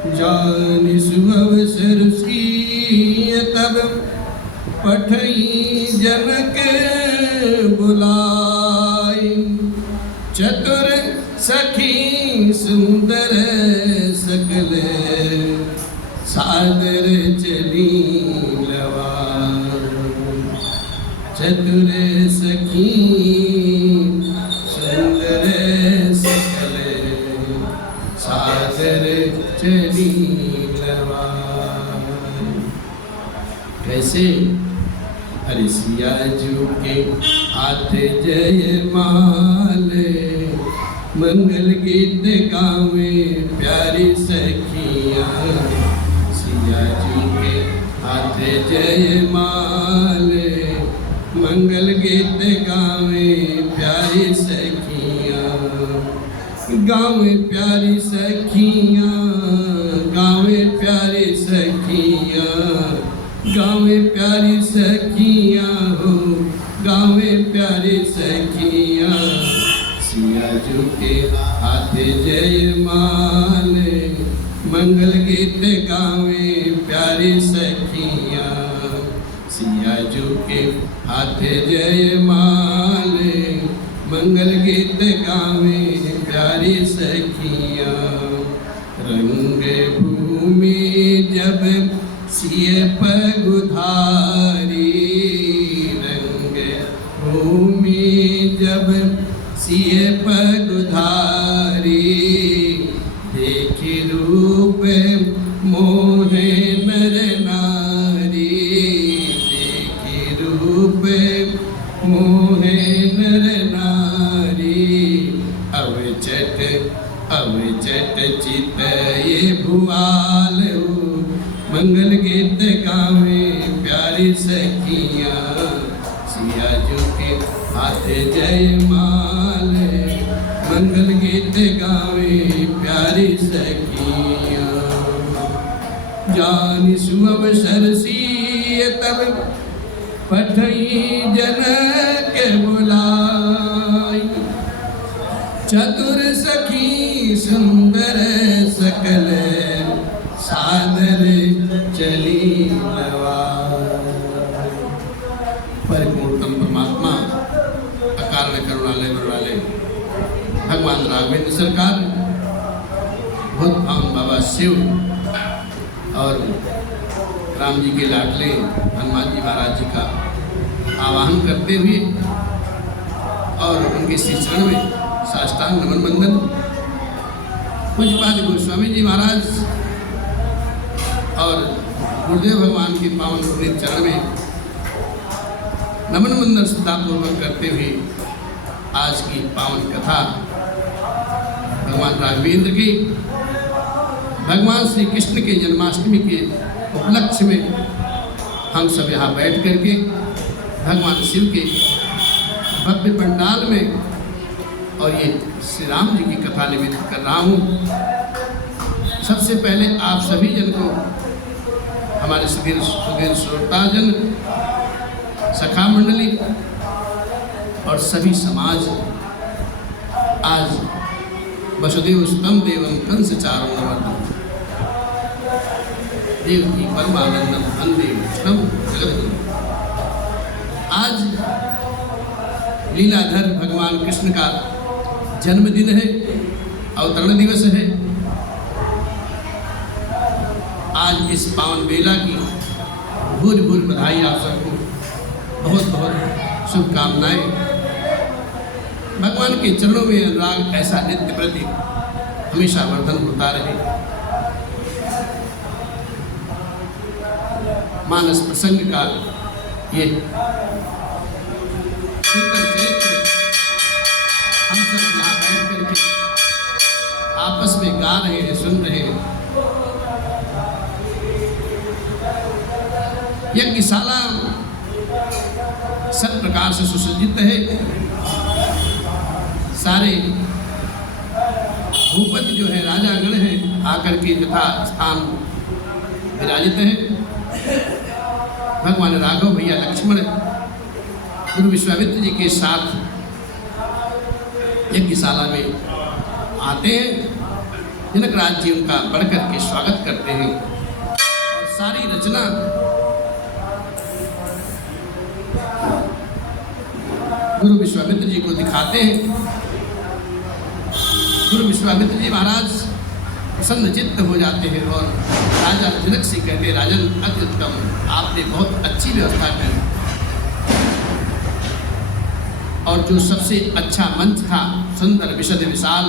जानि सुअवसर सीय तब पठई जनक बुलाई। चतुर सखी सुंदर सकल सादर चली लवा। चतुर सखी सुंदर सकल सादर चली लवा। कैसे? हरि सिया जू के हाथ जयमाल, मंगल गीत गावे प्यारी सखियाँ। सिया जी के हाथ जयमाल, मंगल गीत गावे प्यारी सखियाँ। गावे प्यारी सखियाँ, गावे प्यारी सखियाँ, गावे प्यारी सखियाँ हो, गावे प्यारी सखियाँ। सिया जू के हाथ जयमाल, मंगल गीत गावे प्यारी सखियाँ। सिया जू के हाथ जयमाल, मंगल गीत गावे प्यारी सखियाँ। रंग भूमि जब सिय पगुधारी, रंग भूमि जब सिय पगुधारी। देखी रूप मोहे नर नारी, देखी रूप मोहे नर नारी। अब चट चित ये भुआल हो, मंगल गीत गावे प्यारी सखियाँ। सिया जू के हाथ जयमाल, मंगल गीत गावे प्यारी सखियाँ। जानि सुअवसर सीय तब पठई जनक बुलाई। चतुर सखी सुंदर सकल सादर चली लवा। परिपूर्णतम परमात्मा अकारण करुणालय बरवाले भगवान राघवेंद्र सरकार, भूत भावन बाबा शिव और राम जी के लाडले हनुमान जी महाराज जी का आवाहन करते हुए और उनके श्री चरण में साष्टांग नमन बंदन। पूज्यपाद गोस्वामी जी महाराज और गुरुदेव भगवान के पावन पवित्र चरण में नमन बंदन श्रद्धापूर्वक करते हुए आज की पावन कथा भगवान राघवेंद्र की, भगवान श्री कृष्ण के जन्माष्टमी के उपलक्ष्य में हम सब यहाँ बैठ करके भगवान शिव के भव्य पंडाल में और ये श्री राम जी की कथा निमित्त कर रहा हूँ। सबसे पहले आप सभी जन को, हमारे सुधीर श्रोताजन, सखा मंडली और सभी समाज, आज वसुदेव सुतम देवम कंस चारों नवर्तम देवकी परमानंदम वंदे कृष्णम जगद्गुरुम। आज लीलाधर भगवान कृष्ण का जन्मदिन है, अवतरण दिवस है। आज इस पावन बेला की भूर भूर बधाई आप सबको, बहुत बहुत शुभकामनाएं। भगवान के चरणों में अनुराग ऐसा नित्य प्रति हमेशा वर्धन होता रहे। मानस प्रसंग का ये सुंदर चरित्र हम सब यहाँ बैठ करके आपस में गा रहे हैं, सुन रहे हैं। यज्ञशाला सब प्रकार से सुसज्जित है। सारे भूपति जो है, राजागण हैं, आकर के यथा स्थान विराजित हैं। भगवान राघव भैया लक्ष्मण गुरु विश्वामित्र जी के साथ यज्ञशाला में आते हैं जनक राज जी उनका बढ़कर के स्वागत करते हैं और सारी रचना गुरु विश्वामित्र जी को दिखाते हैं। गुरु विश्वामित्र जी महाराज प्रसन्न चित्त हो जाते हैं और राजा जनक से कहते हैं, राजन अति उत्तम, आपने बहुत अच्छी व्यवस्था की और जो सबसे अच्छा मंच था, सुंदर विशद विशाल,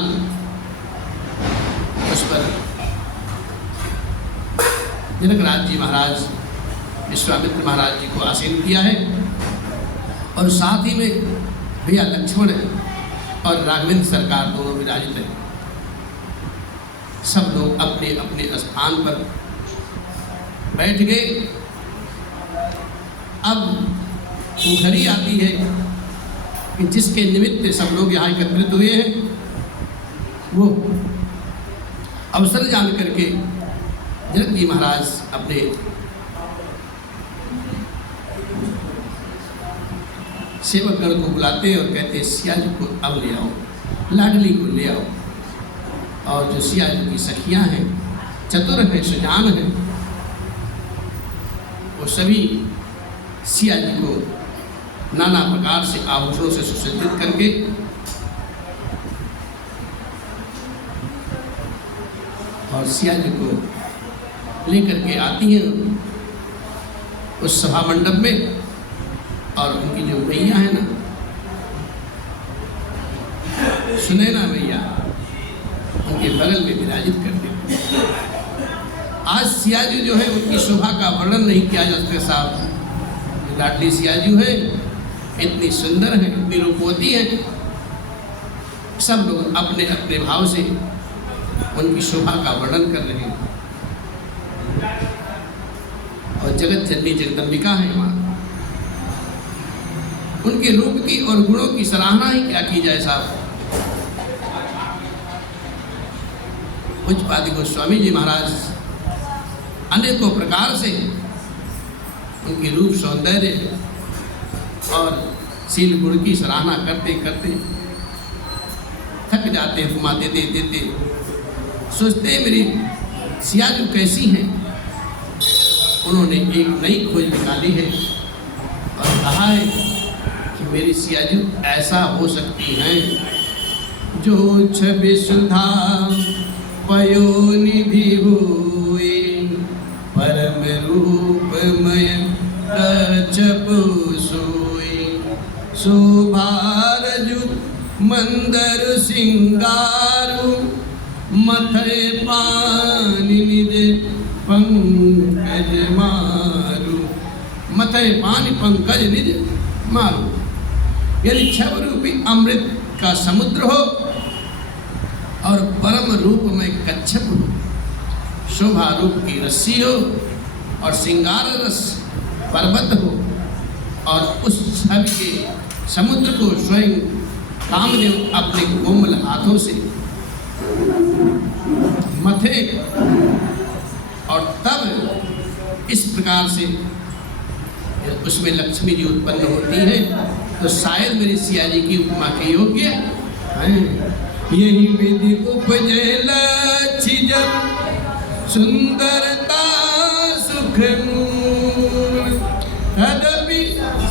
उस पर जनक राज जी महाराज विश्वामित्र महाराज जी को आसीन किया है और साथ ही में भैया लक्ष्मण और राघवेंद्र सरकार दोनों विराजित हैं। सब लोग अपने अपने स्थान पर बैठ गए। अब वो घड़ी आती है कि जिसके निमित्त सब लोग यहाँ एकत्रित हुए हैं, वो अवसर जान करके जनक जी महाराज अपने सेवकगण को बुलाते हैं और कहते हैं, सिया जी को अब ले आओ, लाडली को ले आओ। और जो सिया जी की सखियां हैं, चतुर हैं, सुजान हैं, वो सभी सिया जी को नाना प्रकार से आभूषणों से सुसज्जित करके और सिया जी को लेकर के आती हैं उस सभा मंडप में और उनकी जो मैया है ना, सुनैना मैया, उनके बगल में विराजित कर देते। आज सिया जी जो है उनकी शोभा का वर्णन नहीं किया जा सकता साहब। लाडली सिया जी है, इतनी सुंदर है, इतनी रूपवती है, सब लोग अपने अपने भाव से उनकी शोभा का वर्णन कर रहे हैं। और जगत जननी जगदम्बिका है माँ, उनके रूप की और गुणों की सराहना ही क्या की जाए साहब। पूज्यपाद गोस्वामी जी महाराज अनेकों प्रकार से उनके रूप, सौंदर्य और शील गुण की सराहना करते करते थक जाते, उपमा देते देते सोचते मेरी सिया जी कैसी हैं। उन्होंने एक नई खोज निकाली है और कहा है कि मेरी सिया जी ऐसा हो सकती हैं जो छवि सुधा पयोनिधि हुए, परम रूपमय कच्छप सोई, शोभारजु मंदर सिंगारु, मथे पानी निज पंकज मारू, मथे पानी पंकज निज मारू। यदि छब रूपी अमृत का समुद्र हो और परम रूप में कच्छप हो, शोभा रूप की रस्सी हो और श्रृंगार रस पर्वत हो और उस छब के समुद्र को स्वयं कामदेव अपने कोमल हाथों से मथे और तब इस प्रकार से उसमें लक्ष्मी जी उत्पन्न होती है, तो शायद मेरी सिया जी की उपमा के योग्य है। यही विधि उपजे लक्षी जब, सुंदरता सुख मूल, तदपि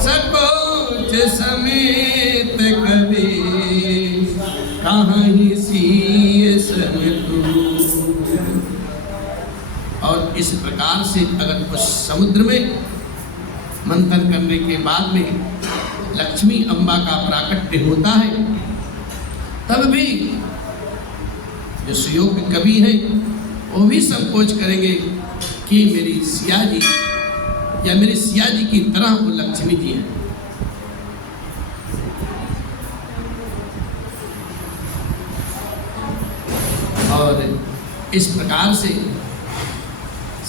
सकोच समेत कभी, कहाँ ही सीय समतू। और इस प्रकार से अगर उस समुद्र में मंथन करने के बाद में लक्ष्मी अम्बा का प्राकट्य होता है, तब भी जो सुयोग्य कवि हैं वो भी संकोच करेंगे कि मेरी सिया जी या मेरी सिया जी की तरह वो लक्ष्मी जी हैं। और इस प्रकार से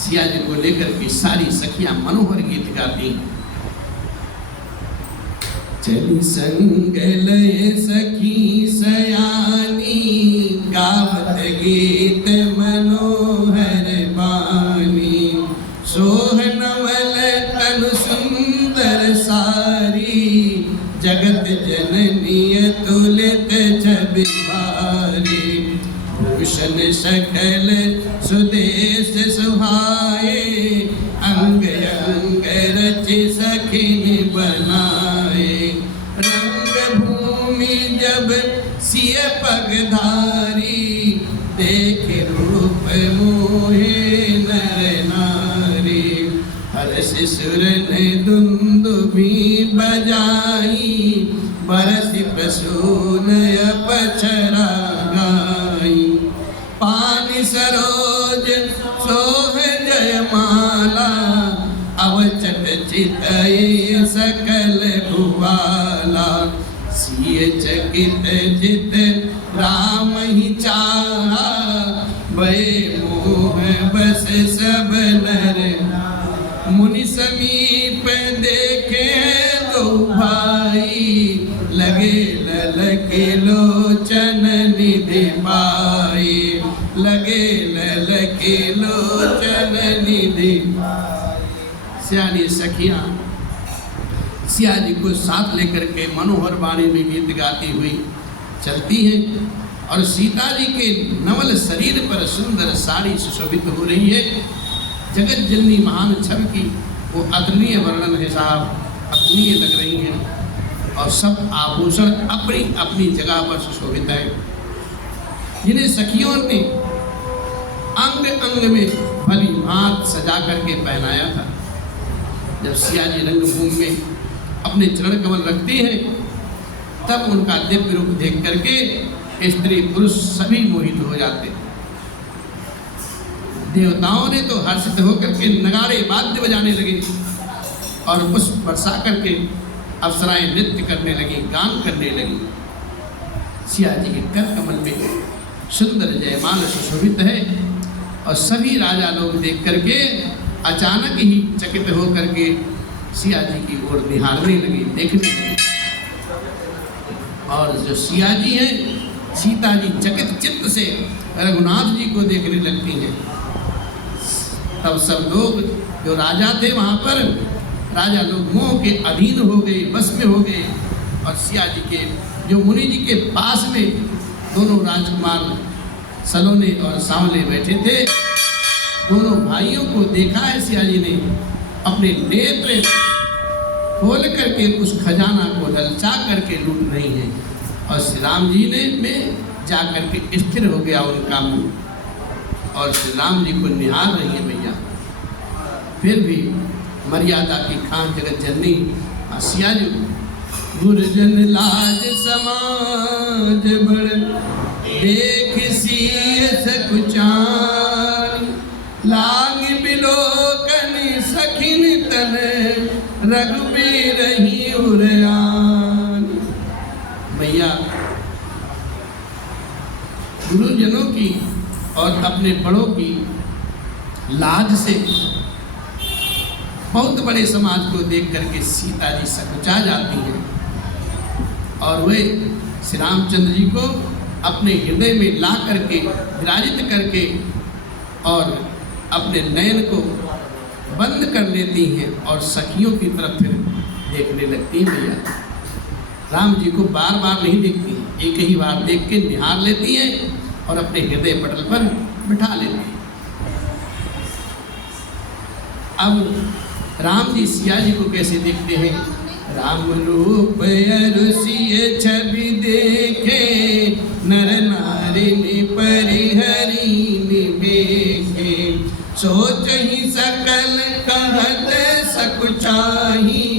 सिया जी को लेकर के सारी सखियां मनोहर गीत गाती हैं। चली संग लय सखी सयानी, गावत गीत मनोहर बानी, सोहनवल तनु सुंदर सारी, जगत जननी तुलित छवि भारी, भूषण सकल सुदेश सुहाए, अंग अंग रच सखिन बनाए। रंग भूमि जब सिय पगधारी, देख रूप मोहे नर नारी। हर्ष सुर ने दुंदुभि बजाई, बरस प्रसून अपचरा गाई। पानी सरोज सोह जयमाला, अवचट चितये सकल भुवाला। सिय चकित जित राम ही चाहा, भय मोह बस सब नर। मुनि समीप देखे दो भाई, लगे ललके लोचन निधि पाई। लगे ललके लोचन निधि। सियानी सखियां सिया जी को साथ लेकर के मनोहर वाणी में गीत गाती हुई चलती हैं, और सीता जी के नवल शरीर पर सुंदर साड़ी सुशोभित हो रही है। जगत जननी महान छवि की वो अतुलनीय वर्णन है साहब, अतुलनीय लग रही हैं, और सब आभूषण अपनी अपनी जगह पर सुशोभित है, जिन्हें सखियों ने अंग अंग में भली भांत सजा करके पहनाया था। जब सिया जी रंगभूमि में अपने चरण कमल रखती हैं, तब उनका दिव्य रूप देख करके स्त्री पुरुष सभी मोहित हो जाते हैं। देवताओं ने तो हर्षित होकर के नगाड़े वाद्य बजाने लगे, और पुष्प बरसा करके अप्सराएं नृत्य करने लगी, गान करने लगी। सिया जी के कर कमल में सुंदर जयमाल सुशोभित है, और सभी राजा लोग देख करके अचानक ही चकित हो करके सिया जी की ओर निहारने लगे, देखने लगे। और जो सिया जी हैं, सीता जी चकित चित्त से रघुनाथ जी को देखने लगती हैं। तब सब लोग जो राजा थे वहाँ पर, राजा लोग मोह के अधीन हो गए, बस में हो गए। और सिया जी के जो मुनि जी के पास में दोनों राजकुमार सलोने और सांवले बैठे थे, दोनों भाइयों को देखा है सिया जी ने, अपने नेत्र खोल करके उस खजाना को ललचा करके लूट रही है। और श्री राम जी ने में जा करके स्थिर हो गया उनका मुंह, और श्री राम जी को निहार रही है भैया। फिर भी मर्यादा की खान जगत जननी सिया जी, गुरजन लाज समाज बड़, देख सिय सकुचान। लाग बिलोकन सखिन तन, रघुबीर ही उरयान। भैया गुरुजनों की और अपने बड़ों की लाज से बहुत बड़े समाज को देख करके सीता जी सकुचा जाती हैं, और वे श्री रामचंद्र जी को अपने हृदय में ला करके विराजित करके और अपने नयन को बंद कर लेती हैं, और सखियों की तरफ फिर देखने लगती हैं। भैया राम जी को बार बार नहीं देखती, एक ही बार देख के निहार लेती हैं और अपने हृदय पटल पर बिठा लेती हैं। अब राम जी सिया जी को कैसे देखते हैं? राम रूप अरुषिय छवि देखे, नर नारी परिहरी निबेखे। सोच ही सकल कहत सकुचाही,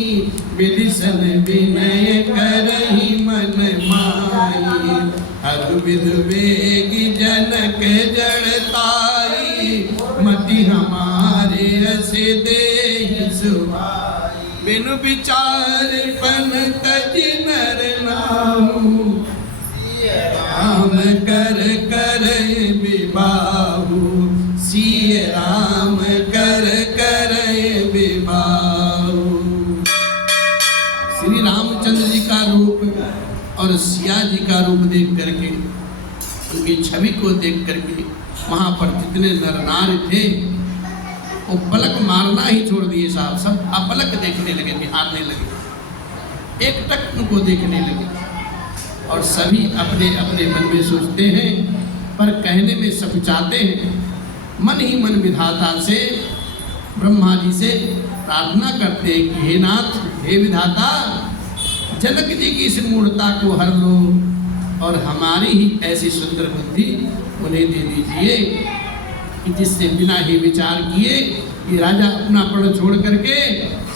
विदिशन विनय करहि मन माही। हर विध वेग जनक जड़ताई, मति हमारे रस देहि सुभाई। बिनु विचार पन तज नर नाहु, राम कर कर विबाहु। सिय राम कर कर विबाहु। श्री रामचंद्र जी का रूप और सिया जी का रूप देख करके, उनकी छवि को देख करके वहाँ पर जितने नर नारी थे वो पलक मारना ही छोड़ दिए साहब। सब अपलक देखने लगे, निहारने लगे, एक टक उनको देखने लगे। और सभी अपने अपने मन में सोचते हैं पर कहने में सकुचाते हैं। मन ही मन विधाता से, ब्रह्मा जी से प्रार्थना करते हैं कि हे नाथ, हे विधाता, जनक जी की इस मूढ़ता को हर लो और हमारी ही ऐसी सुंदर बुद्धि उन्हें दे दीजिए कि जिससे बिना ही विचार किए कि राजा अपना पद छोड़ करके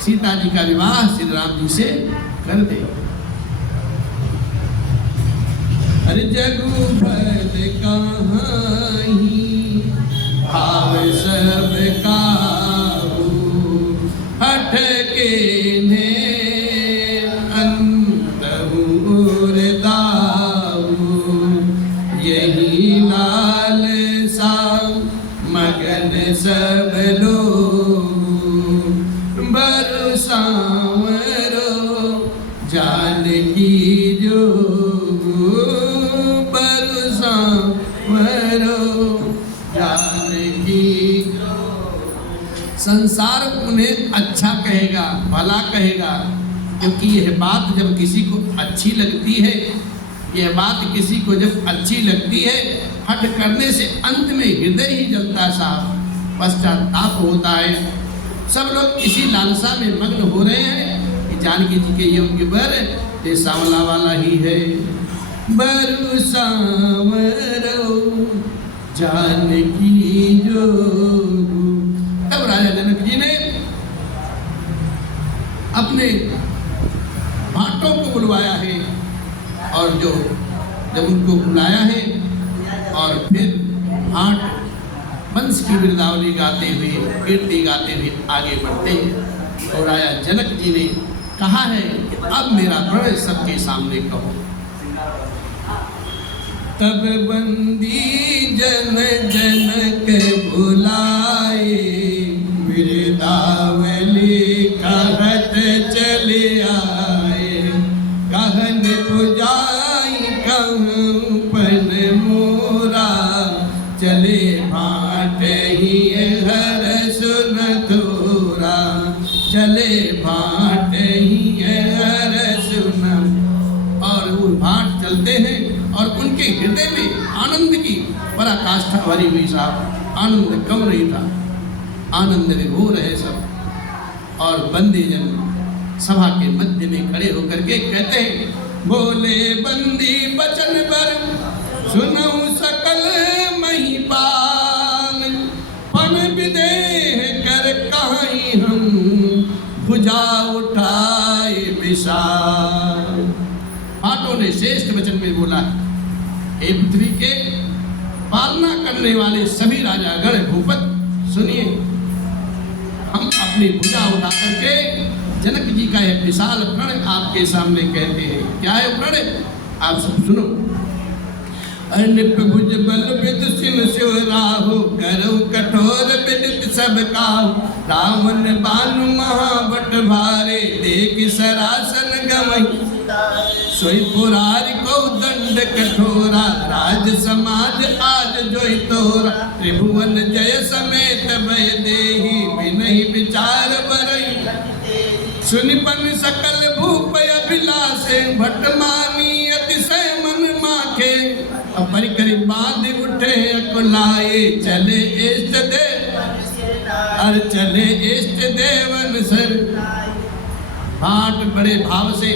सीता जी का विवाह श्री राम जी से कर दे। हर जगु भद कहाहीं भाव सब काहू, हठ के ने अंतहु दाऊ, यही लालसा मगन सब लोग, बरसावरो जानकी जोगु, बरसावरो जानकी। संसार उन्हें अच्छा कहेगा, भला कहेगा, क्योंकि यह बात जब किसी को अच्छी लगती है, यह बात किसी को जब अच्छी लगती है, हट करने से अंत में हृदय ही जलता है साहब, पश्चाताप होता है। सब लोग इसी लालसा में मग्न हो रहे हैं कि जानकी जी के योग्य वर ये सांवला वाला ही है। बरु सांवरो जानकी जोगु। तब राजा जनक जी ने अपने भाटों को बुलवाया है, और जब उनको बुलाया है और फिर भाट वंश की बिरदावली गाते हुए, कीर्ति गाते हुए आगे बढ़ते हैं। और राजा जनक जी ने कहा है कि अब मेरा प्रण सबके सामने कहो। तब बंदी जन जनक बुलाए, बिरदावली कहत चले आए, कहन पुजाई कहूँ पन मोरा, चले भाट ही हर सुन थोरा, चले भाट ही हर सुन। और वो भाट चलते हैं और उनके हृदय में आनंद की पराकाष्ठा भरी हुई साहब, आनंद कम नहीं था, आनंद विभोर है सब। और बंदी जन सभा के मध्य में खड़े होकर के कहते हैं, बोले बंदी बचन पर सुनऊ सकल महिपाल, पन विदेह कर कहीं हम भुजा उठाए विशाल। भाटों ने श्रेष्ठ वचन में बोला, हे पृथ्वी के पालना करने वाले सभी राजागण भूपत, सुनिए, हम अपनी भुजा उठा करके जनक जी का यह विशाल प्रण आपके सामने कहते हैं। क्या है प्रण? आप सब सुनो। अनिप भुज बल विद सिन शिव राहु, करऊ कठोर विदित सब काहू, रावण बानु महाबट भारे, देख सरासन गवही, सोई पुरारी को दंड कठोरा, राज समाज आज जोई तोरा, त्रिभुवन जय समेत भय देही, बिनहि विचार बरई, सुनिपन सकल भूप अभिलाषे, भटमानी अतिशय मन माखे, परिकर बांध उठे अकुलाए, चले इष्ट देव और चले इष्ट देवन सर। भाट बड़े भाव से,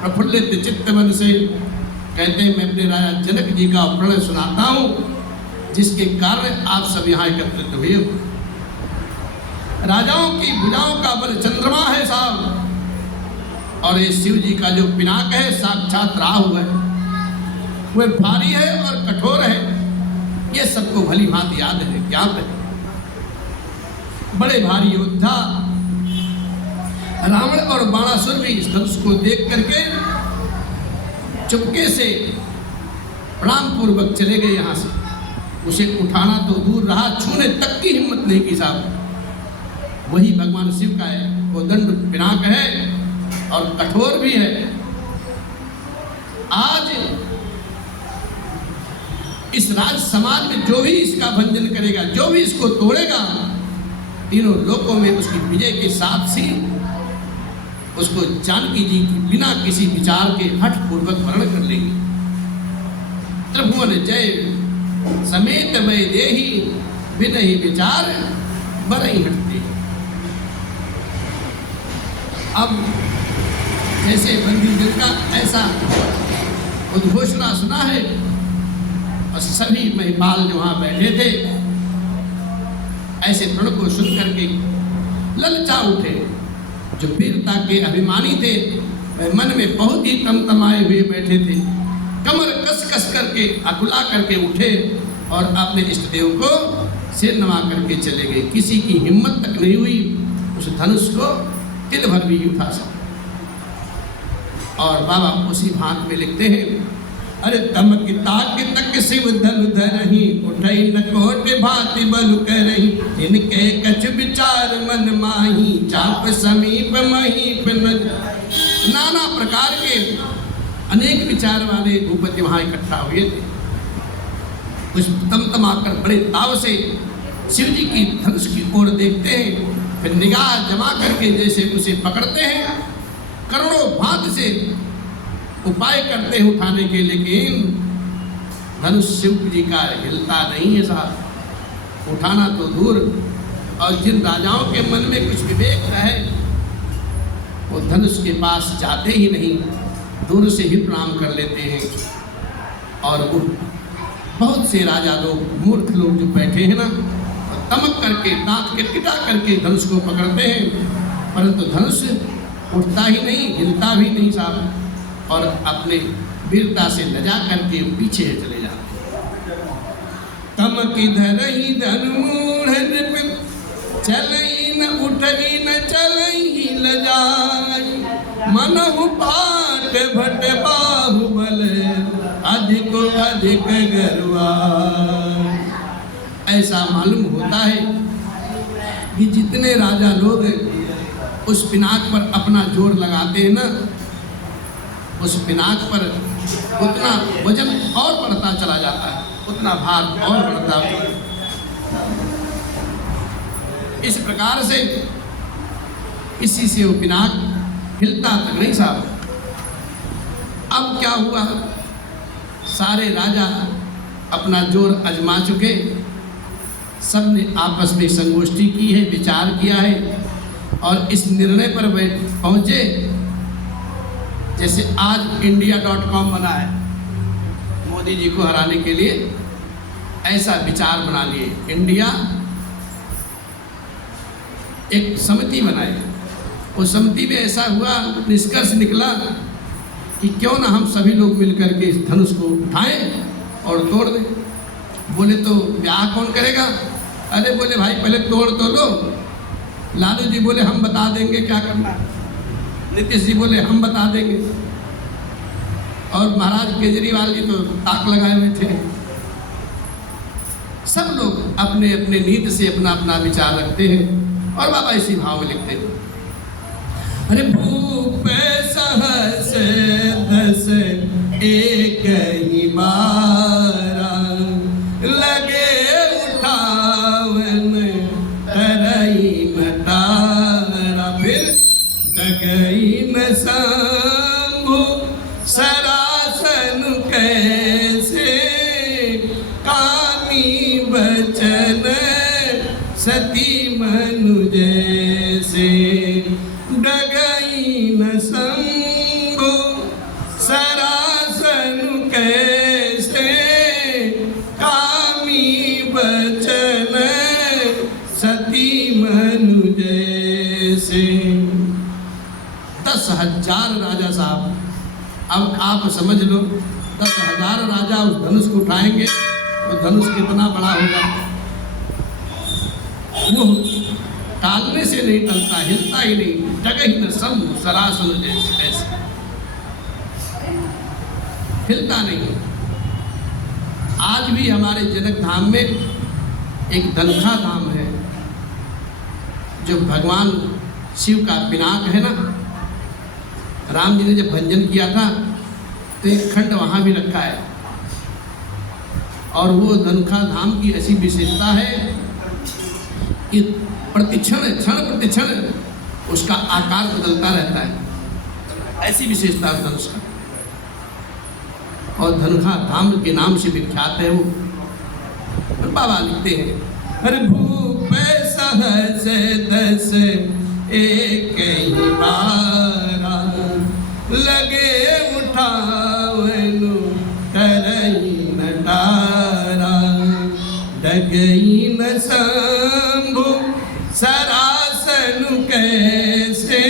प्रफुल्लित चित्तवन से कहते हैं, मैं अपने राजा जनक जी का प्रण सुनाता हूँ, जिसके कारण आप सब यहाँ एकत्रित हुए हो। राजाओं की भुजाओं का बल चंद्रमा है साहब, और ये शिव जी का जो पिनाक है साक्षात राहु है, वह भारी है और कठोर है, ये सबको भली भांति याद है, ज्ञात है। बड़े भारी योद्धा रावण और बाणासुर भी इस धनुष को देख करके चुपके से प्रणाम पूर्वक चले गए यहाँ से। उसे उठाना तो दूर रहा, छूने तक की हिम्मत नहीं की साहब। वही भगवान शिव का है, वो दंड पिनाक है और कठोर भी है। आज इस राज समाज में जो भी इसका भंजन करेगा, जो भी इसको तोड़ेगा, तीनों लोकों में उसकी विजय के साथ ही उसको जानकी जी की बिना किसी विचार के हठ पूर्वक वर्ण कर लेंगे। त्रिभुवन जय समेत मैं देही बिनहि विचार बरई हटते। अब जैसे बंदी दिल का ऐसा उद्घोषणा सुना है और सभी महिपाल जो वहां बैठे थे ऐसे प्रण को सुन करके ललचा उठे। जो वीरता के अभिमानी थे वह मन में बहुत ही तमतमाए हुए बैठे थे, कमर कस कस करके अकुला करके उठे और अपने इष्ट देव को सिर नवा करके चले गए। किसी की हिम्मत तक नहीं हुई उस धनुष को तिल भर भी उठा सके। और बाबा उसी भाग में लिखते हैं, अरे तमक ताक तक शिव धनु धरहि, उठई न कोट भांति बल करहि, इनके कछ विचार मन माही, चाप समीप महीप न। नाना प्रकार के अनेक विचार वाले भूपति वहां इकट्ठा हुए थे। कुछ तमतमाकर बड़े ताव से शिव जी की धनुष की ओर देखते हैं, फिर निगाह जमा करके जैसे उसे पकड़ते हैं, करोड़ों भांति से उपाय करते हैं उठाने के, लेकिन धनुष शिव जी का हिलता नहीं है साहब। उठाना तो दूर, और जिन राजाओं के मन में कुछ विवेक है वो धनुष के पास जाते ही नहीं, दूर से ही प्रणाम कर लेते हैं। और वो बहुत से राजा लोग, मूर्ख लोग जो बैठे हैं ना, तमक करके दांत के टिटा करके धनुष को पकड़ते हैं, परंतु धनुष उठता ही नहीं, हिलता भी नहीं साहब, और अपने वीरता से लजा करके पीछे चले जाते। तमक धरहि धनु मूढ़ नृप, चलई न उठई न चलई लजाई, मनहु पाट भट बाहुबल, अधिक अधिक गरुआई। ऐसा मालूम होता है कि जितने राजा लोग उस पिनाक पर अपना जोर लगाते हैं ना, उस पिनाक पर उतना वजन और बढ़ता चला जाता है, उतना भार और बढ़ता है। इस प्रकार से किसी से वो पिनाक हिलता तक नहीं साहब। अब क्या हुआ, सारे राजा अपना जोर आजमा चुके, सब ने आपस में संगोष्ठी की है, विचार किया है और इस निर्णय पर पहुंचे। जैसे आज India.com बना है, मोदी जी को हराने के लिए ऐसा विचार बना लिए। इंडिया एक समिति बनाई, उस समिति में ऐसा हुआ, निष्कर्ष निकला कि क्यों ना हम सभी लोग मिलकर के इस धनुष को उठाएं और तोड़ दें। बोले तो ब्याह कौन करेगा? अरे बोले भाई पहले तोड़ तो लो। लालू जी बोले हम बता देंगे क्या करना है। नीतीश जी बोले हम बता देंगे। और महाराज केजरीवाल जी तो ताक लगाए हुए थे। सब लोग अपने अपने नीति से अपना अपना विचार रखते हैं और बाबा इसी भाव में लिखते हैं, अरे भूप सहस दस एक ही बारा, लगे उठावन तरई न तारा, फिर डगई न शंभु सरासन कैसे, कामी बचन सती मनु जैसे, डगई न शंभु सरासन कैसे, कामी बचन सती मनु जैसे। 10,000 राजा साहब, अब आप समझ लो 10,000 राजा उस धनुष को उठाएंगे तो धनुष कितना बड़ा होगा। वो टालने से नहीं टलता, हिलता ही नहीं, जगह ही न शंभु सरासन ऐसे हिलता नहीं। आज भी हमारे जनक धाम में एक धनखा धाम है, जो भगवान शिव का पिनाक है ना। राम जी ने जब भंजन किया था तो एक खंड वहाँ भी रखा है, और वो धनखा धाम की ऐसी विशेषता है कि प्रतिक्षण क्षण प्रतिक्षण उसका आकार बदलता रहता है, ऐसी विशेषता है धनुष का। और धनखा धाम के नाम से विख्यात है वो। और बाबा लिखते हैं, अरे भूप सहस दस एक ही बारा, लगे उठावनु करई न तारा, डगई न शंभु सरासन कैसे,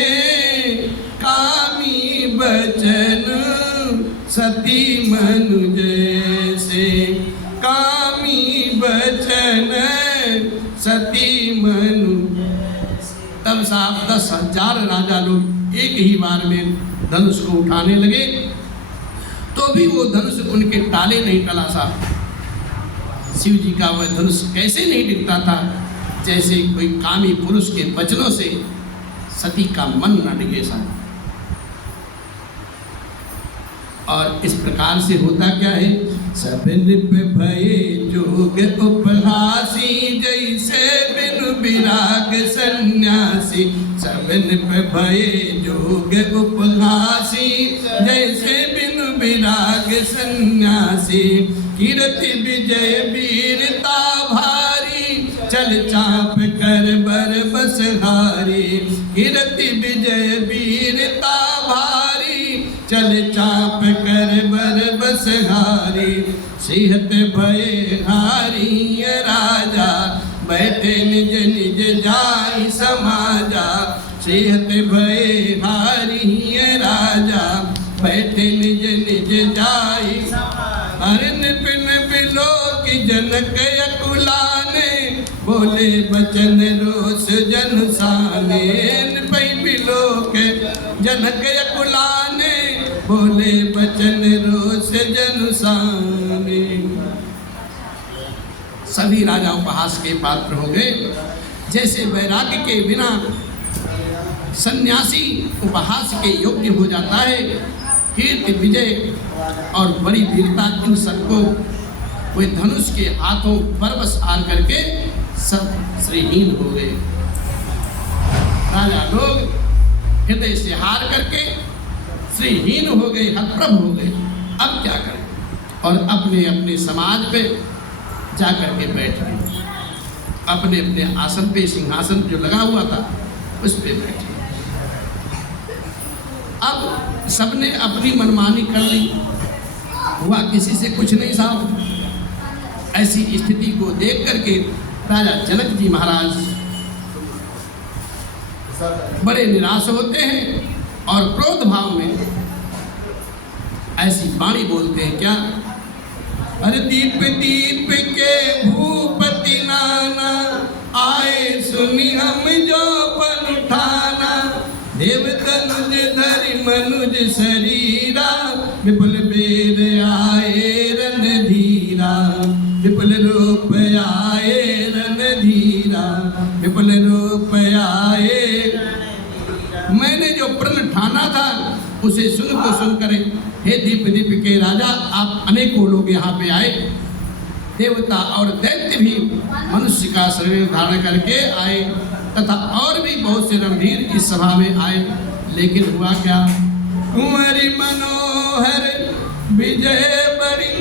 कामी बचन सती मनु जैसे, कामी बचन सती मनु। तब साहब 10,000 राजा लोग एक ही बार में धनुष को उठाने लगे, तो भी वो धनुष उनके टाले नहीं टला साहब। शिव जी का वह धनुष कैसे नहीं दिखता था, जैसे कोई कामी पुरुष के वचनों से सती का मन न डिगे साहब। और इस प्रकार से होता क्या है, सब नृप भये जोग उपहासी, जैसे बिनु विराग सन्यासी, सब नृप भये जोग उपहासी, जैसे बिनु विराग सन्यासी, कीर्ति विजय वीरता भारी, चल चाप कर बर बसहारी, कीर्ति विजय वीरता भारी, चल चाप कर बर बसहारी, सिहत भये हारी राजा, बैठे निज निज जाई समाजा, सिहत भये हारी राजा, बैठे निज निज जाई। अरे निपिन बिलो की जनक अकुलाने, बोले बचन रोष जन साने, निपै बिलो के जनक अकुलाने, बोले बचन रोष जन साने। सभी राजा उपहास के पात्र हो गए। जैसे वैराग्य के बिना सन्यासी उपहास के योग्य हो जाता है, कीर्ति विजय और बड़ी वीरता इन सबको वे धनुष के हाथों बरबस आर करके सब श्रीहीन हो गए। राजा लोग हृदय से हार करके श्रीहीन हो गए, हतप्रभ हो गए। अब क्या करें? और अपने अपने समाज पे जाकर के बैठ गए, अपने अपने आसन पे, सिंहासन जो लगा हुआ था उस पे बैठे। अब सबने अपनी मनमानी कर ली, हुआ किसी से कुछ नहीं साहब। ऐसी स्थिति को देख करके राजा जनक जी महाराज बड़े निराश होते हैं और क्रोध भाव में ऐसी वाणी बोलते हैं, क्या? अरे दीप दीप के भूपति नाना, आए सुनी हम जो पन उठाना, देव तनुज धरि मनुज शरीरा, विपुल बेर आए रणधीरा, विपुल रूप आए रणधीरा, विपुल रूप आए। मैंने जो प्रण ठाना था उसे सुन करे, हे दीप दीप के राजा, आप अनेकों लोग यहाँ पे आए, देवता और दैत्य भी मनुष्य का शरीर धारण करके आए, तथा और भी बहुत से रणधीर इस सभा में आए। लेकिन हुआ क्या? कुंवरी मनोहर विजय बड़ी,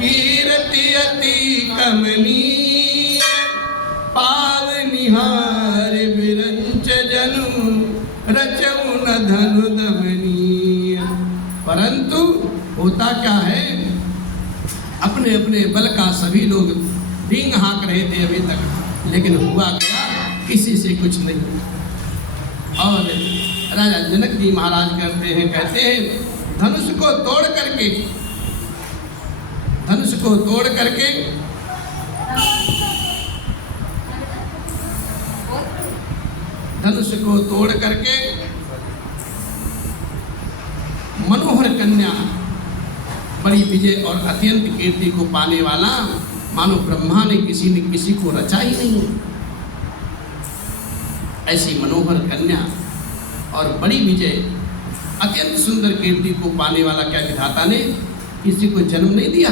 कीर्ति अति कमनीय, पावनिहार विरंच जनु, रचऊ न धनु दमनीय। परंतु होता क्या है, अपने अपने बल का सभी लोग डींग हाँक रहे थे अभी तक, लेकिन हुआ गया किसी से कुछ नहीं। और राजा जनक जी महाराज कहते हैं धनुष को तोड़ करके, धनुष को तोड़ करके धनुष को तोड़ करके मनोहर कन्या, बड़ी विजय और अत्यंत कीर्ति को पाने वाला, मानो ब्रह्मा ने किसी को रचा ही नहीं, ऐसी मनोहर कन्या और बड़ी विजय अत्यंत सुंदर कीर्ति को पाने वाला क्या विधाता ने किसी को जन्म नहीं दिया?